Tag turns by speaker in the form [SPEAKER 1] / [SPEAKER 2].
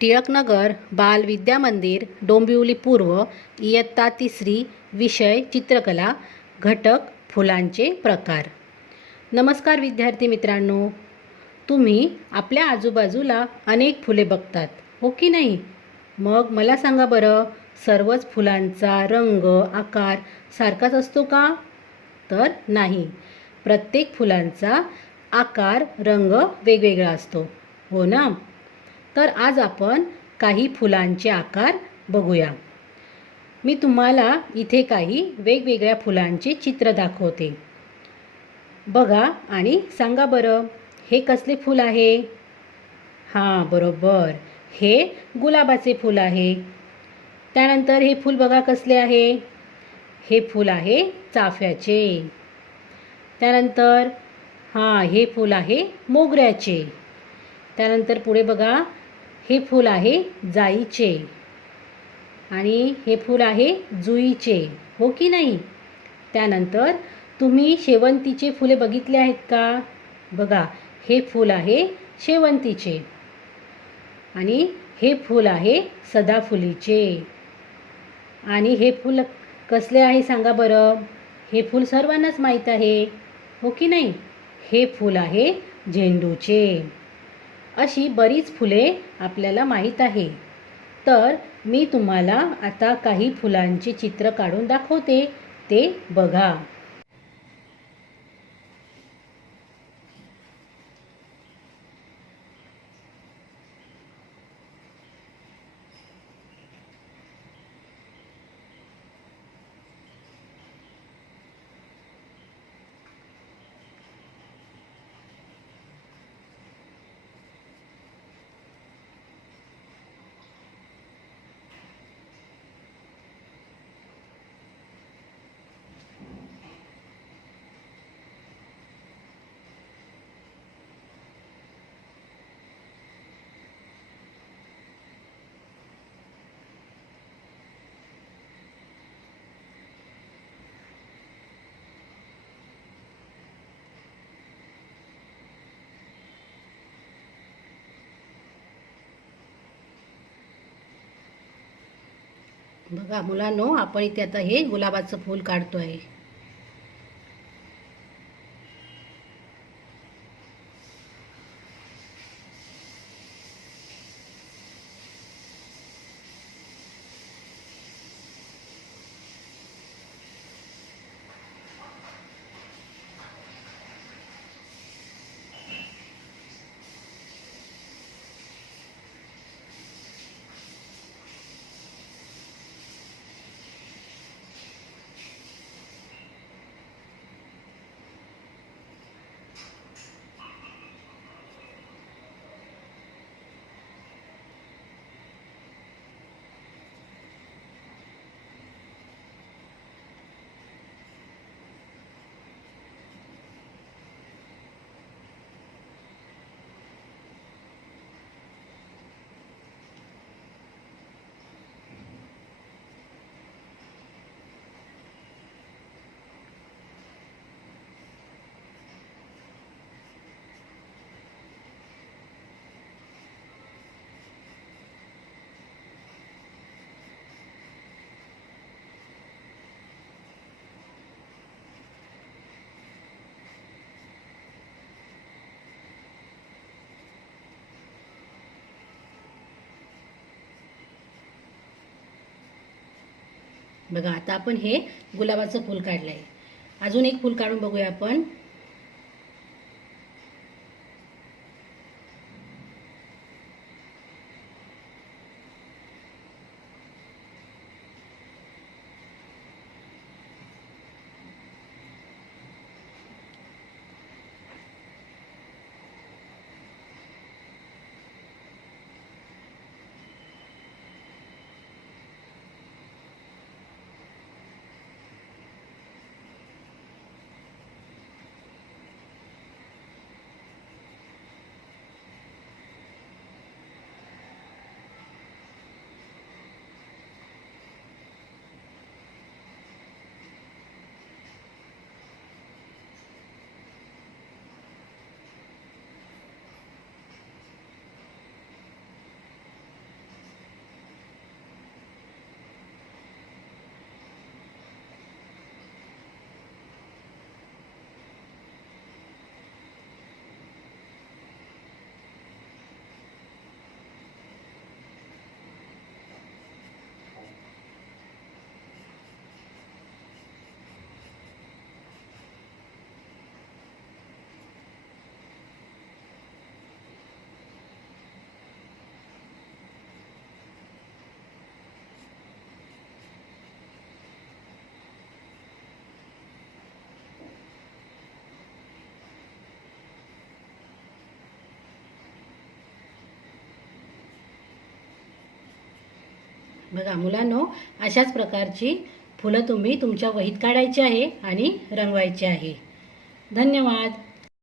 [SPEAKER 1] टिळकनगर बाल विद्या मंदिर डोंबिवली पूर्व इयत्ता तिसरी विषय चित्रकला घटक फुलांचे प्रकार. नमस्कार विद्यार्थी मित्रांनो. तुम्ही आपल्या आजूबाजूला अनेक फुले बघतात हो की नाही? मग मला सांगा बरं सर्वच फुलांचा रंग आकार सारखाच असतो का? तर नाही. प्रत्येक फुलांचा आकार रंग वेगवेगळा असतो हो ना? तर आज आपण काही फुलांचे आकार बघूया. मी तुम्हाला इथे काही वेगवेगळ्या फुलांचे चित्र दाखवते. बघा आणि सांगा बरं हे कसले फूल आहे? हां बरोबर. हे गुलाबाचे फूल आहे. त्यानंतर हे फूल बघा कसले आहे? हे फूल आहे चाफ्याचे. त्यानंतर हां हे फूल आहे मोगऱ्याचे. त्यानंतर पुढे बघा हे फूल आहे जाईचे. आणि हे फूल आहे जुईचे. हो की नाही? त्यानंतर तुम्ही शेवंतीचे फुले बघितले आहेत का? बघा हे फूल आहे शेवंतीचे. आणि हे फूल आहे सदाफुलीचे. आणि हे फूल कसले आहे सांगा बरं? हे फूल सर्वांनाच माहीत आहे. हो की नाही? हे फूल आहे झेंडूचे. अशी बरीच फुले आपल्याला माहीत आहे. तर मी तुम्हाला आता काही फुलांचे चित्र काढून दाखवते. ते बघा. बघा मुलांनो आपण इथे आता हे गुलाबाचं फूल काढतो आहे बघा आता आपण हे गुलाबाचं फूल काढलं आहे अजून एक फूल काढून बघूया आपण. बघा मुलांनो अशाच प्रकारची फुलं तुम्ही तुमच्या वहीत काढायची आहे आणि रंगवायची आहे. धन्यवाद.